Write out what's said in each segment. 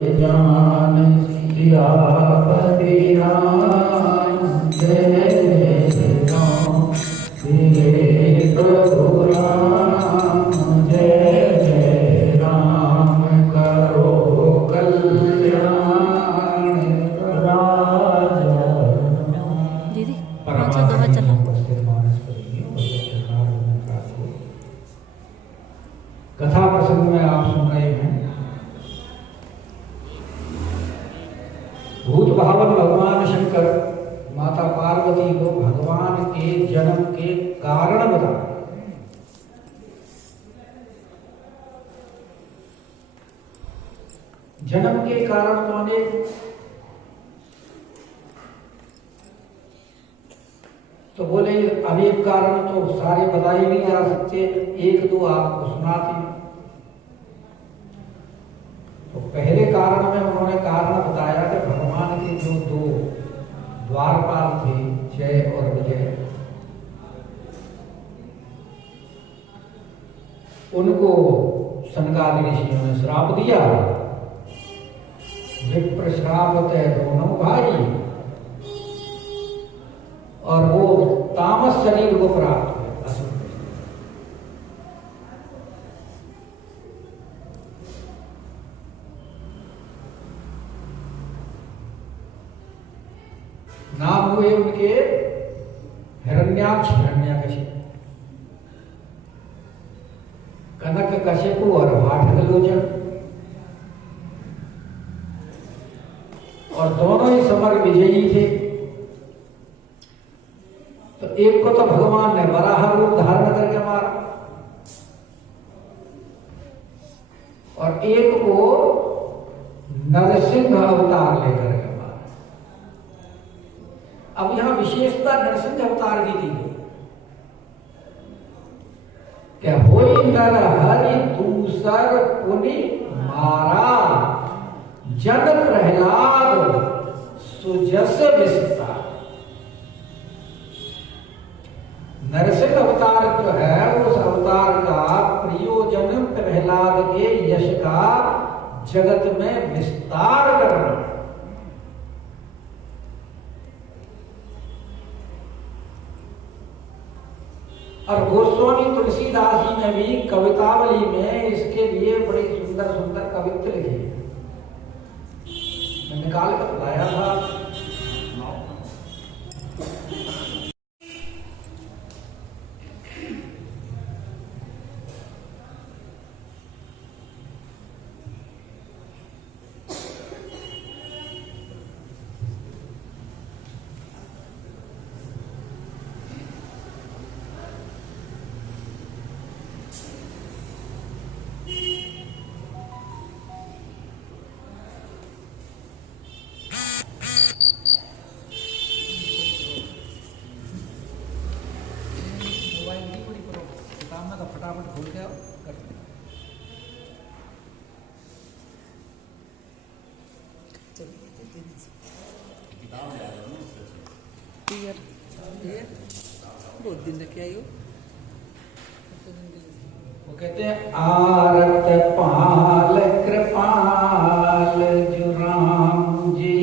जान सियापति राम जय जय राम श्री प्रभु राम जय जय राम करो कल्याण राजा दीदी अच्छा दवा चला कथा प्रसंग में आप सुन रहे हैं। भूत भावन भगवान शंकर माता पार्वती को भगवान के जन्म के कारण बता। जन्म के कारण तो अनेक, तो बोले अनेक कारण तो सारे बताए नहीं जा सकते, एक दो आपको सुनाते हैं। तो पहले कारण में उन्होंने कारण बताया कि भगवान के जो दो द्वारपाल थे, जय और विजय, उनको सनकादि ऋषियों ने श्राप दिया। विप्र श्राप है दोनों भाई, और वो तामस शरीर को प्राप्त हुए, असुर। नाम हुए उनके हिरण्याक्ष, हिरण्यकशिपु, कनककशिपु और वाटकलोचन। और दोनों ही समर विजयी थे। तो एक को तो भगवान ने वराह रूप धारण करके मारा, और एक को नरसिंह अवतार लेकर के मारा। अब यहां विशेषता नरसिंह अवतार की दी गई। क्या होई नर हरि दूसर पुनि मारा, जन प्रहलाद सुजस विस्तार। नरसिंह अवतार जो है, उस अवतार का प्रयोजन प्रहलाद के यश का जगत में विस्तार करना। और गोस्वामी तुलसीदास जी ने भी कवितावली में इसके लिए बड़ी सुंदर सुंदर कवित्त लिखे। मैं निकाल कर लाया था। फटाफट खोल के करते हैं। बहुत दिन रखे आई हो। वो कहते हैं आरत पाल कृपाल जो राम जी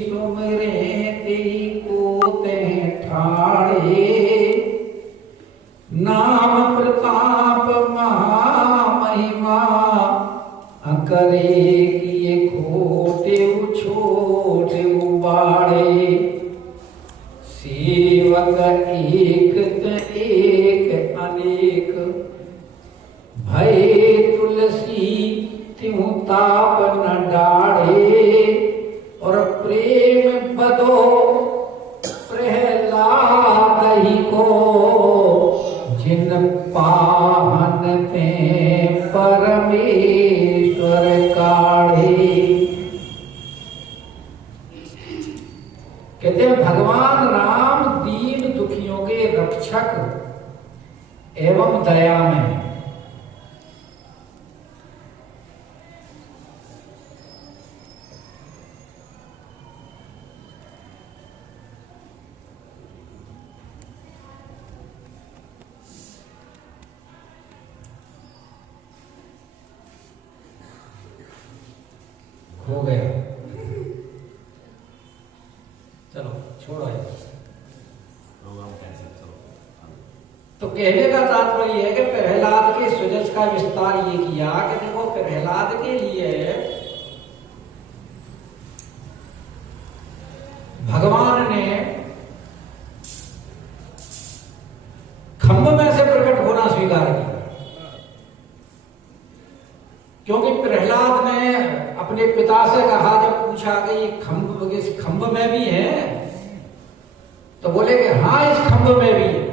सुमरे ती को ते ठाड़े, नाम प्रताप महामहिमा करे किए खोटे छोटे बाड़े। सेवक एक त एक अनेक, भय तुलसी त्यों ताप न डाढ़े। और प्रेम बदो प्रहलाद ही को, जिन पाहन ते परमेश्वर काढ़े। कहते हैं भगवान राम दीन दुखियों के रक्षक एवं दया में। हो गया। चलो छोड़ो ये। तो कहने का तात्पर्य है कि प्रहलाद के सुजस का विस्तार ये किया कि देखो प्रहलाद के लिए भगवान ने खम्भ में से प्रकट होना स्वीकार किया, क्योंकि प्रहलाद ने अपने पिता से कहा, जब पूछा कि ये खम्भ इस खम्भ में भी है, तो बोले कि हाँ इस खम्भ में भी है।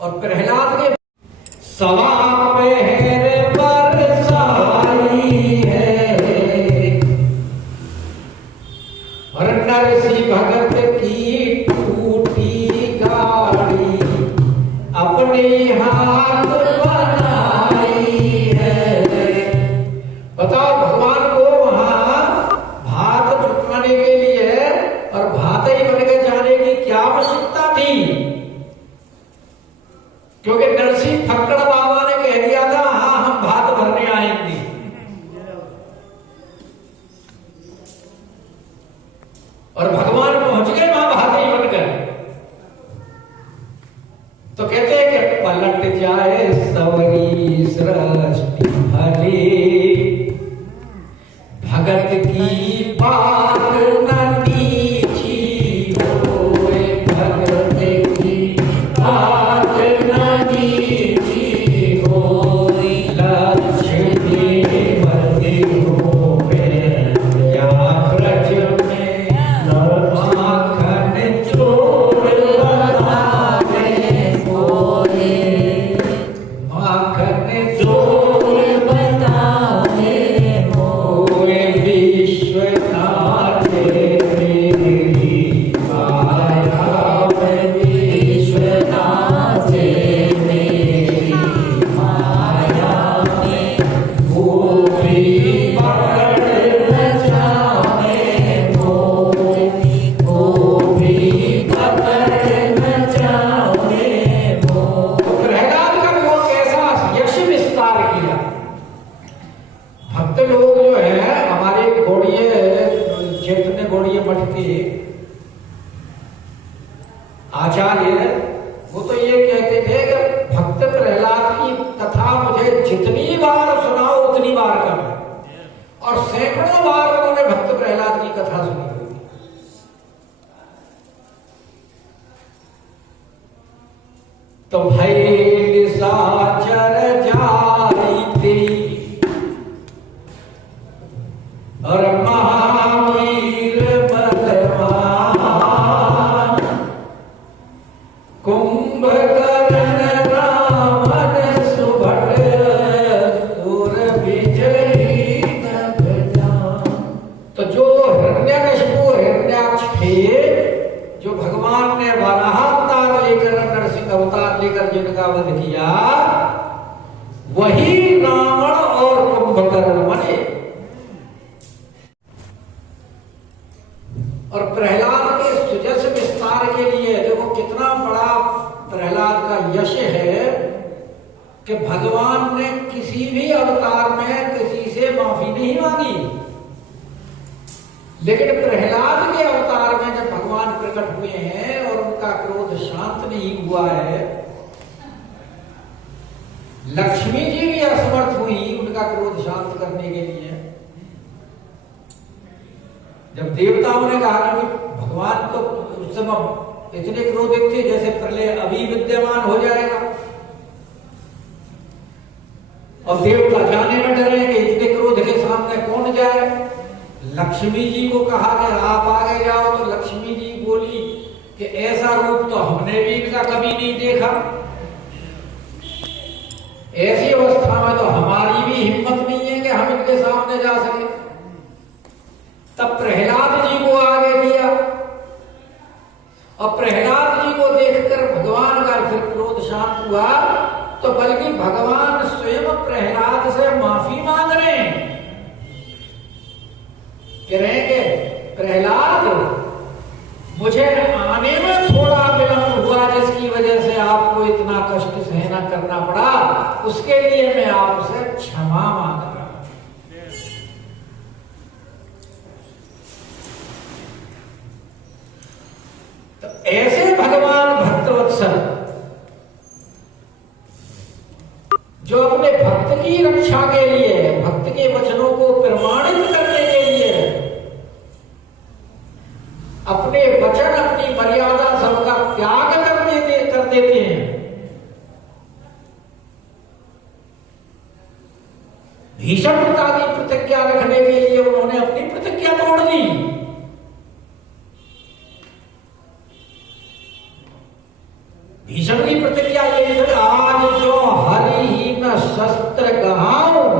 और प्रहलाद के सवा पहर बरसाई है और नरसी भगत की टूटी गाड़ी अपने हाथ बनाई है। बताओ भगवान को वहां भात चुकाने के लिए और भात ही बन के जाने की क्या आवश्यकता थी, क्योंकि नरसिंह फक्कड़ बाबा ने कह दिया था हाँ हम भात भरने आएंगे। और भगवान पहुंच गए वहां भात ही बनकर। तो कहते हैं कि पलट जाए सवरी सृष्टि भले भगत की बात न नीची होए, भगत की बात आचार्य वो तो ये कहते थे कि भक्त प्रहलाद की कथा मुझे जितनी बार सुनाओ उतनी बार कम है, और सैकड़ों बार उन्होंने भक्त प्रहलाद की कथा सुनी होगी। तो भाई साचर जाई थी और महावीर बलवान कुंभकर्ण रावण सुभट सुर विजयी नगजान। तो जो हिरण्यकशिपु हिरण्याक्ष थे, जो भगवान ने वराह अवतार लेकर नरसिंह अवतार लेकर जिनका वध किया, वही रावण और कुंभकर्ण बने। और प्रहलाद के सुजस विस्तार के लिए देखो कितना बड़ा प्रहलाद का यश है कि भगवान ने किसी भी अवतार में किसी से माफी नहीं मांगी, लेकिन प्रहलाद के अवतार में जब भगवान प्रकट हुए हैं और उनका क्रोध शांत नहीं हुआ है, लक्ष्मी जी भी असमर्थ हुई उनका क्रोध शांत करने के लिए। जब देवताओं ने कहा कि भगवान तो उस समय इतने क्रोधित थे जैसे प्रलय अभी विद्यमान हो जाएगा, और देवता जाने में डरे कि इतने क्रोध के सामने कौन जाए। लक्ष्मी जी को कहा कि आप आगे जाओ, तो लक्ष्मी जी बोली कि ऐसा रूप तो हमने भी इनका कभी नहीं देखा, ऐसी अवस्था में तो हमारी भी हिम्मत नहीं है कि हम इनके सामने जा सके। तब प्रहलाद जी को आगे दिया, और प्रहलाद जी को देखकर भगवान का फिर क्रोध शांत हुआ। तो बल्कि भगवान स्वयं प्रहलाद से माफी मांग रहे हैं, कह रहे हैं कि प्रहलाद मुझे आने में थोड़ा विलंब हुआ जिसकी वजह से आपको इतना कष्ट सहना करना पड़ा, उसके लिए मैं आपसे क्षमा मांग रहा हूं। प्रतिष्ठा के लिए, भक्त के वचनों को प्रमाणित करने के लिए अपने वचन, अपनी मर्यादा सबका त्याग कर देते हैं। भीषण आदि प्रतिज्ञा रखने के लिए उन्होंने अपनी प्रतिज्ञा तोड़ दी। भीषण की प्रतिज्ञा ये है, आज जो हरि ही न शस्त्र गहाऊं,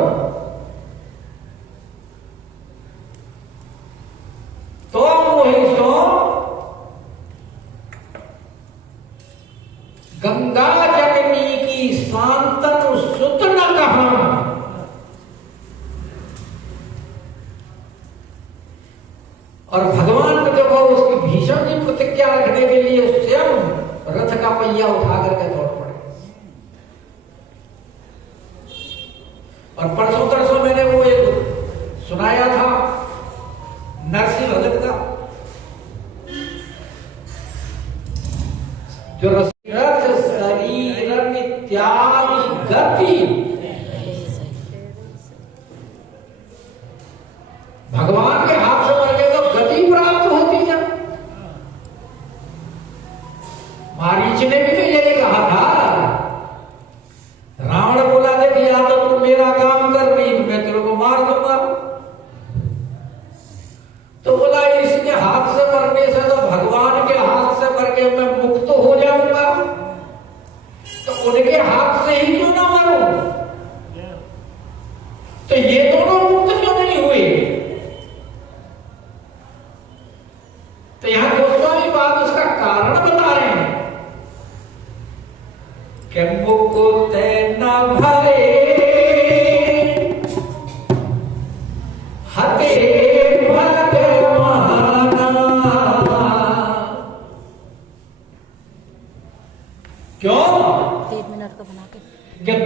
तो मोहि सो गंगा जननी की सांतनु सुत न कहा। और भगवान को देखो, उसकी भीषण की प्रतिज्ञा रखने के लिए स्वयं रथ का पहिया उठा करके दौड़ पड़े। और परसों तरसों मैंने वो एक सुनाया था नरसिंह भगत का, जो रथ शरीर त्यागी गति, भगवान के हाथ से मर गए तो गति प्राप्त होती है। मारीच ने भी तो यही कहा था, रावण बोला दे कि या तो तू मेरा काम कर, नहीं तो मैं तेरे को मार दूंगा। तो बोला इसके हाथ से मरने से तो भगवान के हाथ से मर के मैं मुक्त हो जाऊंगा, तो उनके हाथ से ही क्यों ना मरूं? तो ये दोनों मुक्त क्यों नहीं हुए? तो यहां गोस्वामी बात उसका कारण बता रहे हैं कि मुकुट न भरे हते भगवाना। क्यों? 3 मिनट का बना के।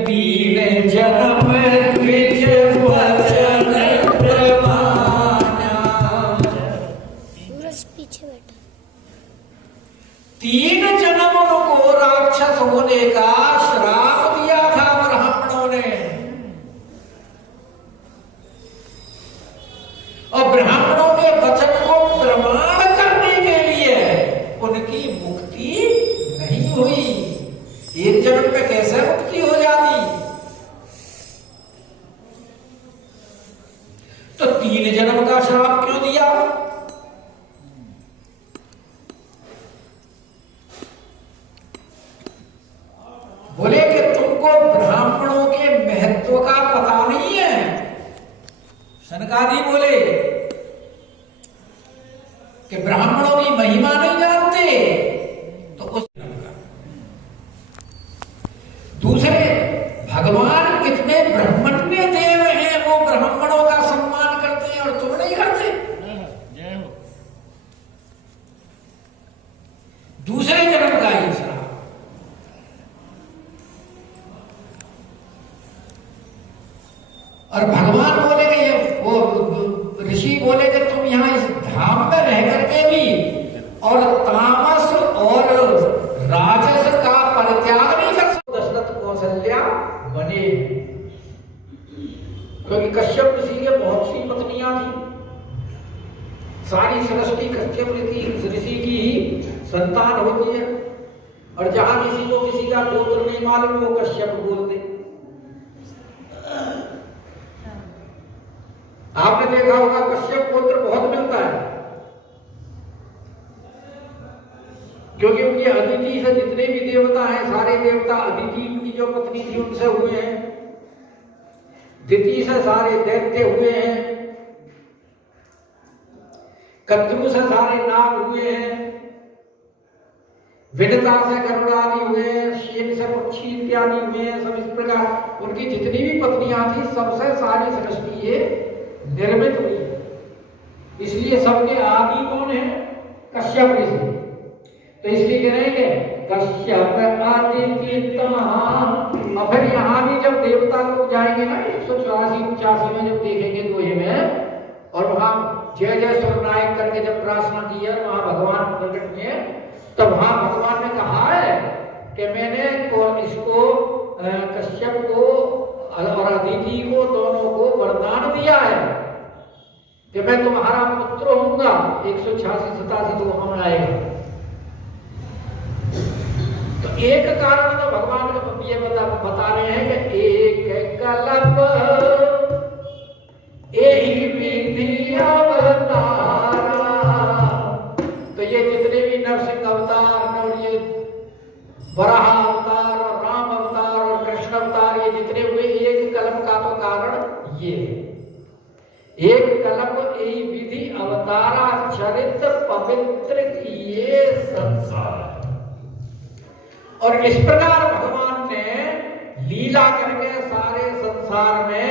तीन जन्म द्विज वचन प्रमाना। सूरज पीछे बैठा। 3 जन्म को राक्षस होने का श्राप दिया था ब्राह्मणों ने, और ब्राह्मणों के वचन को प्रमाण करने के लिए उनकी मुक्ति नहीं हुई। 1 जन्म में कैसे मुक्ति हो जाती? तो 3 जन्म का श्राप क्यों दिया? बोले कि तुमको ब्राह्मणों के महत्व का पता नहीं है। सनकादि बोले कि ब्राह्मणों की महिमा नहीं जानते। तो उस दूसरे भगवान कितने ब्रह्मण्य देव हैं, वो ब्राह्मणों का सम्मान करते हैं और तुम नहीं करते। दूसरे जन्म का ही श्राप। और भगवान बोले कि वो ऋषि बोले कि तुम यहां इस धाम में रह करके भी और तामस और राजस का परित्याग नहीं कर सकते। दशरथ कौशल्या बने, क्योंकि कश्यप ऋषि के बहुत सी पत्नियां थी। सारी सृष्टि कश्यप ऋषि की ही संतान होती है, और जहां किसी को किसी का गोत्र नहीं मालूम वो कश्यप बोलते। आपने देखा होगा कश्यप गोत्र बहुत मिलता है, क्योंकि उनकी अदिति से जितने भी देवता हैं सारे देवता अदिति उनकी जो पत्नी थी उनसे हुए हैं, दिति से सारे दैत्य हुए हैं, कद्रु से सारे नाग हुए हैं, विनता से गरुड़ादि हुए हैं, शेन से पक्षी इत्यादि हुए हैं। सब इस प्रकार उनकी जितनी भी पत्नियां थी सबसे सारी सृष्टि ये निर्मित हुई। इसलिए सबके आदि कौन है? कश्यप ऋषि। तो इसलिए कह रहे हैं कश्यप आदि। और फिर यहाँ भी जब देवता लोग जाएंगे ना 184-85 में जब देखेंगे दोहे में, और वहां जय जय सुरनायक करके जब प्रार्थना की है वहां भगवान प्रकट हुए, तब वहां भगवान ने कहा है कि मैंने इसको कश्यप को और अदिति को दिया है कि मैं तुम्हारा पुत्र होऊंगा, 186-87 तो हम आएगा। तो एक कारण तो भगवान को ये बता रहे हैं कि एक कल्प यही विधि अवतारा। तो ये जितने भी नरसिंह अवतार और ये वराह अवतार और राम अवतार और कृष्ण अवतार, ये जितने हुए एक कल्प का तो कारण ये एक कल्प यही विधि अवतारा, चरित्र पवित्र किए संसार। और इस प्रकार भगवान ने लीला करके सारे संसार में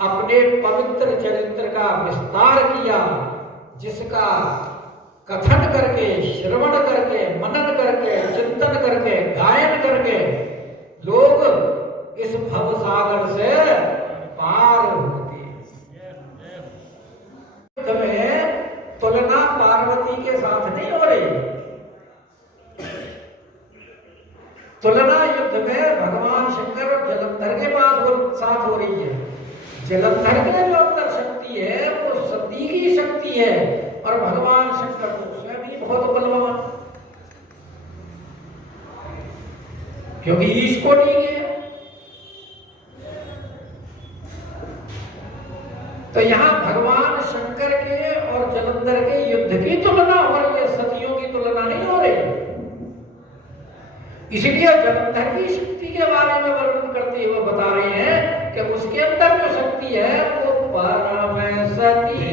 अपने पवित्र चरित्र का विस्तार किया, जिसका कथन करके, श्रवण करके, मनन करके, चिंतन करके, गायन करके लोग इस भव सागर से पार होते हैं। तुलना पार्वती के साथ नहीं हो रही। तुलना युद्ध में भगवान शंकर और जलंधर के पास साथ हो रही है। जलंधर के जो अंदर शक्ति है वो सती की शक्ति है, और भगवान शंकर तो स्वयं ही बहुत बलवान, क्योंकि ईश कोटि के। तो यहां भगवान शंकर के और जलंधर के युद्ध की तुलना हो रही है, सतियों की तुलना नहीं हो रही। इसलिए जलंधर की शक्ति के बारे में वर्णन करते हुए बता रहे हैं कि उसके अंदर जो शक्ति है वो परम सती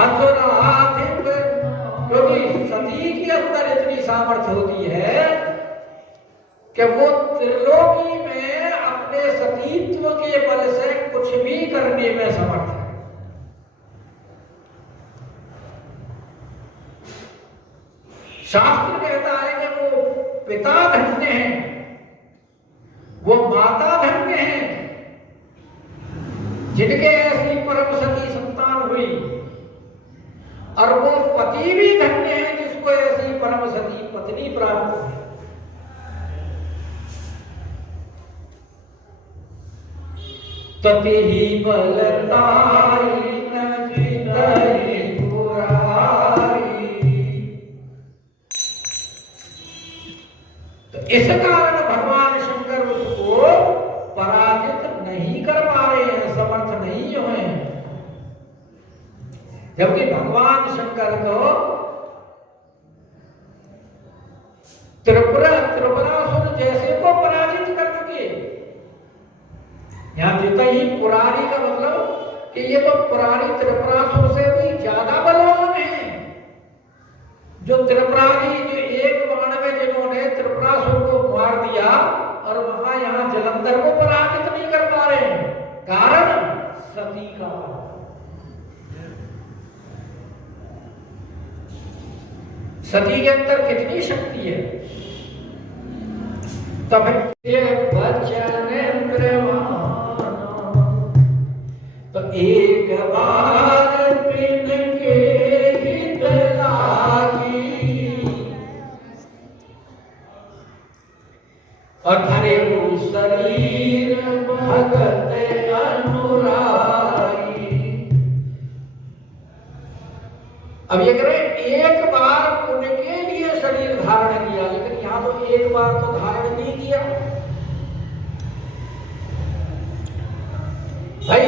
असुराधिप, क्योंकि सती के अंदर इतनी सामर्थ्य होती है कि वो त्रिलोकी में अपने सतीत्व के बल से कुछ भी करने में समर्थ है। शास्त्र कहता है कि वो पिता धन्य हैं, वो माता धन्य हैं जिनके ऐसी परम सती संतान हुई, और वो पति भी धन्य है जिसको ऐसी परम सती पत्नी प्राप्त हुई। तति ही बलदाई न जितहि पुरारी। तो इस कारण भगवान शंकर उसको पराजित नहीं कर पा रहे हैं, समर्थ नहीं हुए हैं। जबकि भगवान शंकर तो त्रिपुरासुर जैसे को पराजित कर चुके। यहां जितना ही पुरारी का मतलब कि ये तो पुरारी त्रिपुरासुर से भी ज्यादा बलवान है। जो त्रिपुरारी जो एक बाण में जिन्होंने त्रिपुरासुर को मार दिया, और वहां यहां जलंधर को पराजित नहीं कर पा रहे हैं, कारण सती का। सती के अंदर कितनी शक्ति है। तब ये बचन तो एक बार पिन के हित लागी, और धरे शरीर भगत अनुरागी। अब ये करें एक बार पुण्य के लिए शरीर धारण किया, लेकिन यहां तो एक बार तो धारण नहीं किया। भाई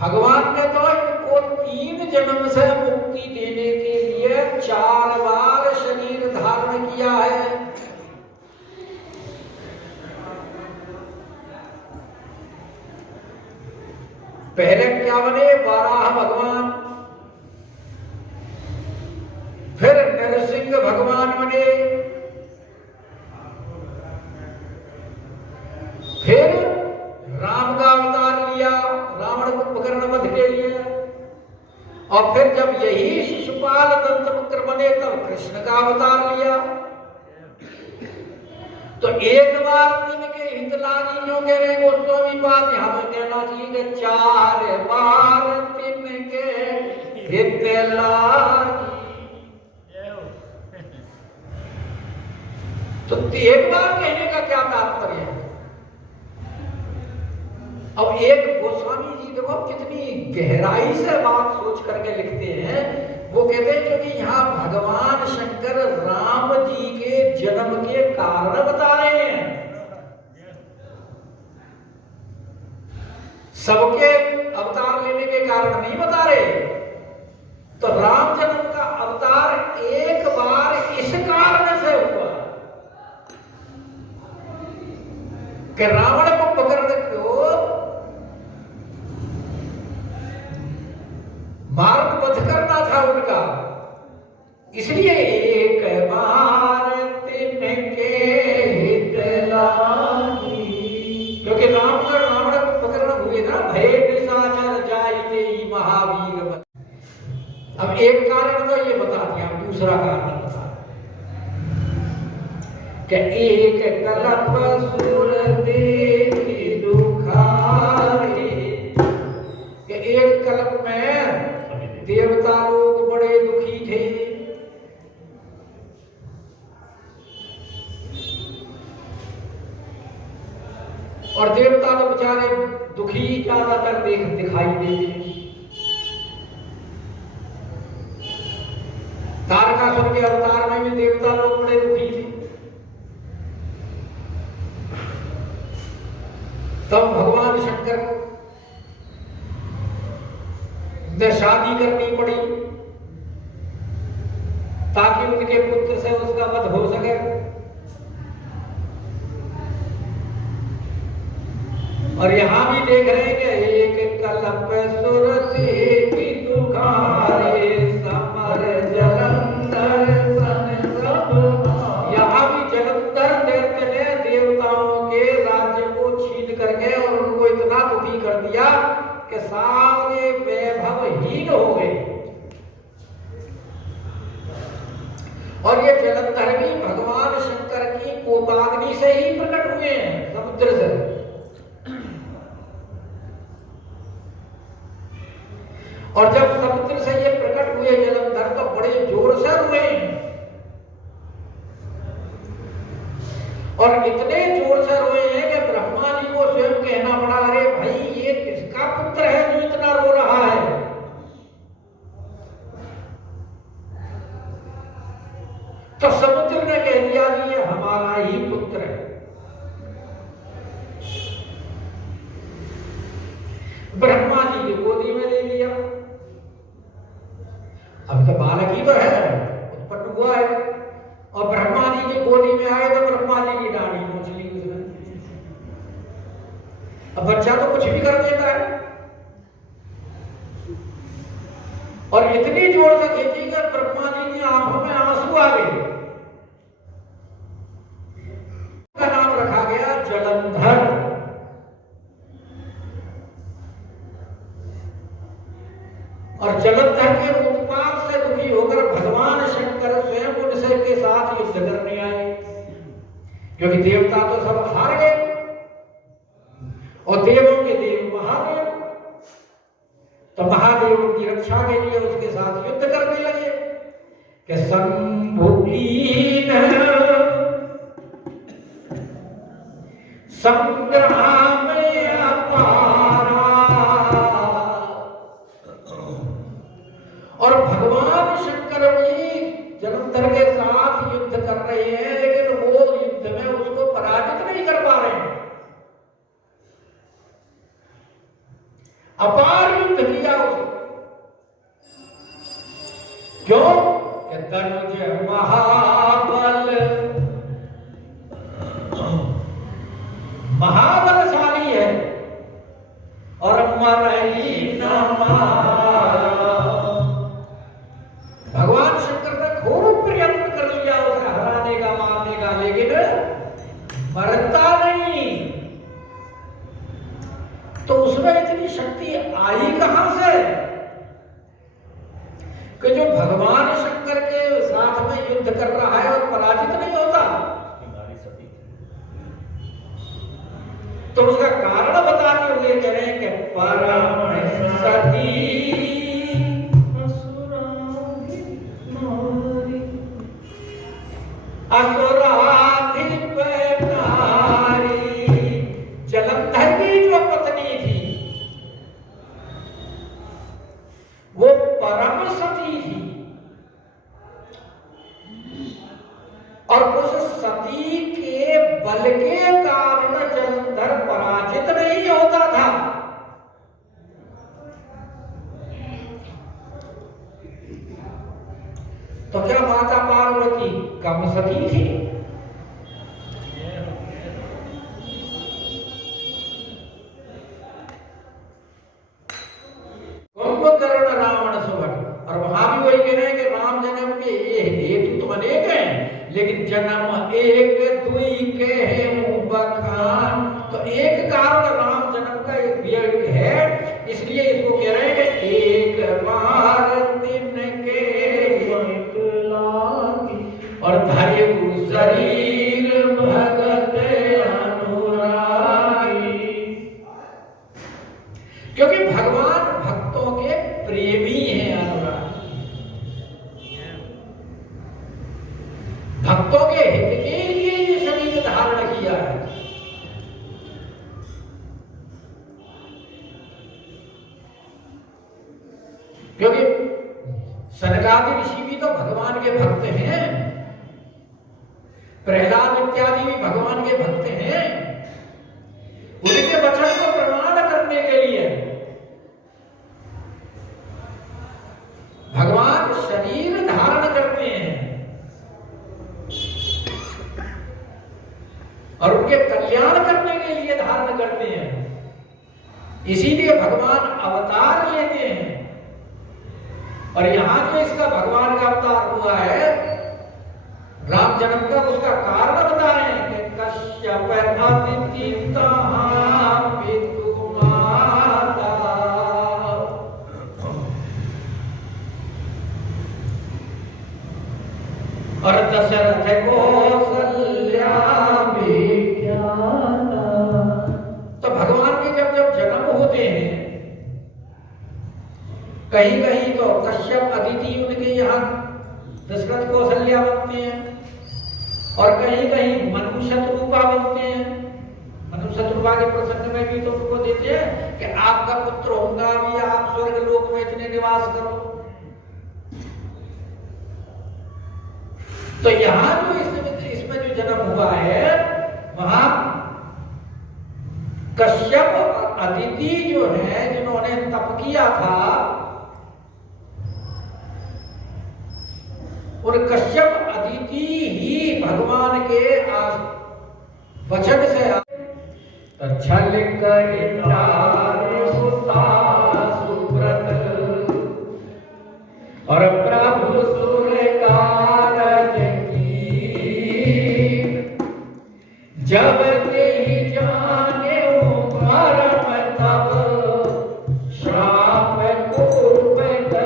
भगवान ने तो इनको 3 जन्म से मुक्ति देने के लिए 4 बार शरीर धारण किया है। पहले क्या बने? वराह भगवान, फिर नरसिंह भगवान बने, फिर राम का अवतार लिया, रावण कुंभकर्ण वध के लिए, और फिर जब यही शिशुपाल दंतवक्र बने तब कृष्ण का अवतार लिया। तो एक बार तिनके हित लागी क्यों कह रहे गोस्वामी पाद? यहां पर कहना चाहिए 4 बार तिनके हित लागी। तो एक बार कहने का क्या तात्पर्य है? अब एक गोस्वामी जी देखो कितनी गहराई से बात सोच करके लिखते हैं। वो कहते हैं क्योंकि यहाँ भगवान शंकर राम जी के जन्म के कारण बता रहे हैं, सबके अवतार लेने के कारण नहीं बता रहे। तो राम जन्म का अवतार एक बार इस कारण से हुआ कि रावण को पकड़ को मार्ग वध करना था उनका, इसलिए एक बार तिनके हित लागी, क्योंकि रावण को पकड़ना हुए ना, भय निशाचर जाइते महावीर। अब एक कारण तो ये बता दिया, दूसरा कारण बता कि एक कलप सुर देखी दुखारे, कि एक कल्प में देवता लोग बड़े दुखी थे। और देवता तो बेचारे दुखी ज्यादातर दिखाई देते। तारकासुर के अवतार में भी देवता लोग बड़े दुखी थे। तब भगवान शंकर ने शादी करनी पड़ी ताकि उनके पुत्र से उसका वध हो सके। और यहां भी देख रहे हैं कि एक कलप सुरती की दुखारे समर जलंधर सन सब। यहां भी जलंधर दैत्य ने देवताओं के राज्य को छीन करके और उनको इतना दुखी कर दिया कि सारे वैभवहीन हो गए। और ये जलंधर भी भगवान शंकर की कोपाग्नि से ही प्रकट हुए हैं, समुद्र से। और जब समुद्र से ये प्रकट हुए जलंधर तो बड़े जोर से हुए, और इतने जोर से रोए हैं कि ब्रह्मा जी को स्वयं कहना पड़ा, अरे भाई ये किसका पुत्र है जो इतना रो रहा है। तो समुद्र ने कह दिया कि ये हमारा ही पुत्र है। ब्रह्मा जी की गोदी में ले लिया। अब तो बालक ही तो है, उत्पन्न हुआ है। और ब्रह्मा जी की गोदी में आए तो ब्रह्मा जी की दाढ़ी पूछ ली उसने। अब बच्चा तो कुछ भी कर देता है। और इतनी जोर से खींची कि ब्रह्मा जी की आंखों में आंसू आ गए। का नाम रखा गया जलंधर। और जलंधर के उत्पात से दुखी होकर भगवान शंकर स्वयं उनसे के साथ युद्ध करने आए, क्योंकि देवता तो सब हार गए और देवों के देव महादेव। तो महादेव की रक्षा के लिए उसके साथ युद्ध करने लगे कि शंभुलीन संग्राम अपारा। और भगवान शंकर भी जलंधर के साथ युद्ध कर रहे हैं, लेकिन वो युद्ध में उसको पराजित नहीं कर पा रहे हैं। अपार युद्ध किया उसने। क्यों? कि तनुज महाबल, महाबलशाली है और मरही न मारा। भगवान शंकर ने खूब प्रयत्न कर लिया उसे हराने का, मारने का, लेकिन मरता नहीं। तो उसमें इतनी शक्ति आई कहां से कि जो भगवान शंकर के साथ में युद्ध कर रहा है और पराजित नहीं होता। तो उसका कारण बताते हुए कह रहे हैं कि परम सती असुराधिप नारी। जलंधर की जो पत्नी थी तो क्या माता पार्वती कम सती थी? कुंभकर्ण रावण सुभट। और वहां भी वही कह रहे हैं कि राम जन्म के ये हेतु तो अनेक हैं, लेकिन जन्म एक दुई के बखान। तो एक कारण राम जन्म का एक व्यय है, इसलिए इसको कह रहे हैं कि एक बार दिन के और धैर्य शरीर भगत अनुरागी। क्योंकि भगवान भक्तों के प्रेमी हैं, अनुरागी। भक्तों के हित के लिए ये शरीर धारण किया है। क्योंकि सनकादि ऋषि भी तो भगवान के भक्त हैं, प्रहलाद इत्यादि भी भगवान के भक्त हैं। उनके वचन को प्रमाण करने के लिए भगवान शरीर धारण करते हैं और उनके कल्याण करने के लिए धारण करते हैं। इसीलिए भगवान अवतार लेते हैं। और यहां जो इसका भगवान का अवतार हुआ है राम जन्म का, उसका कारण बता रहे हैं कि कश्यप अदिति तहां पितु माता और दशरथ कौशल्या विख्याता। तो भगवान के जब जब जन्म होते हैं, कहीं कहीं तो कश्यप अदिति उनके यहाँ दशरथ कौशल्या बनते हैं, और कहीं कहीं मनु शत्रुपा बनते हैं। मनु शत्रुपा के प्रसंग में भी तो उनको देते हैं कि आपका पुत्र होगा भी, आप स्वर्ग लोक में इतने निवास करो। तो यहाँ जो इसमें जो जन्म हुआ है, वहां कश्यप अदिति जो है जिन्होंने तप किया था, और कश्यप अदिति ही भगवान के वचन से छल सुब्रत और प्रभु सुर कारज की जब ते जाने परम तब श्राप कोप कर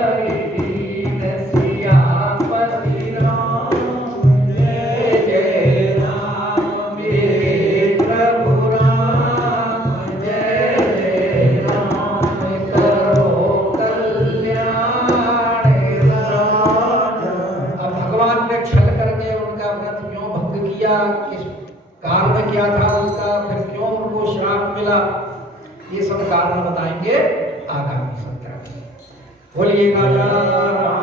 दीन सियापति राम। जय जय राम मेरे प्रभु राम, जय जय राम करो कल्याण राम। अब भगवान ने छल करके उनका व्रत क्यों भंग किया, किस कारण क्या था उसका, फिर क्यों उनको श्राप मिला, ये सब कारण बताएंगे आगामी सत्र में। बोलिएगा।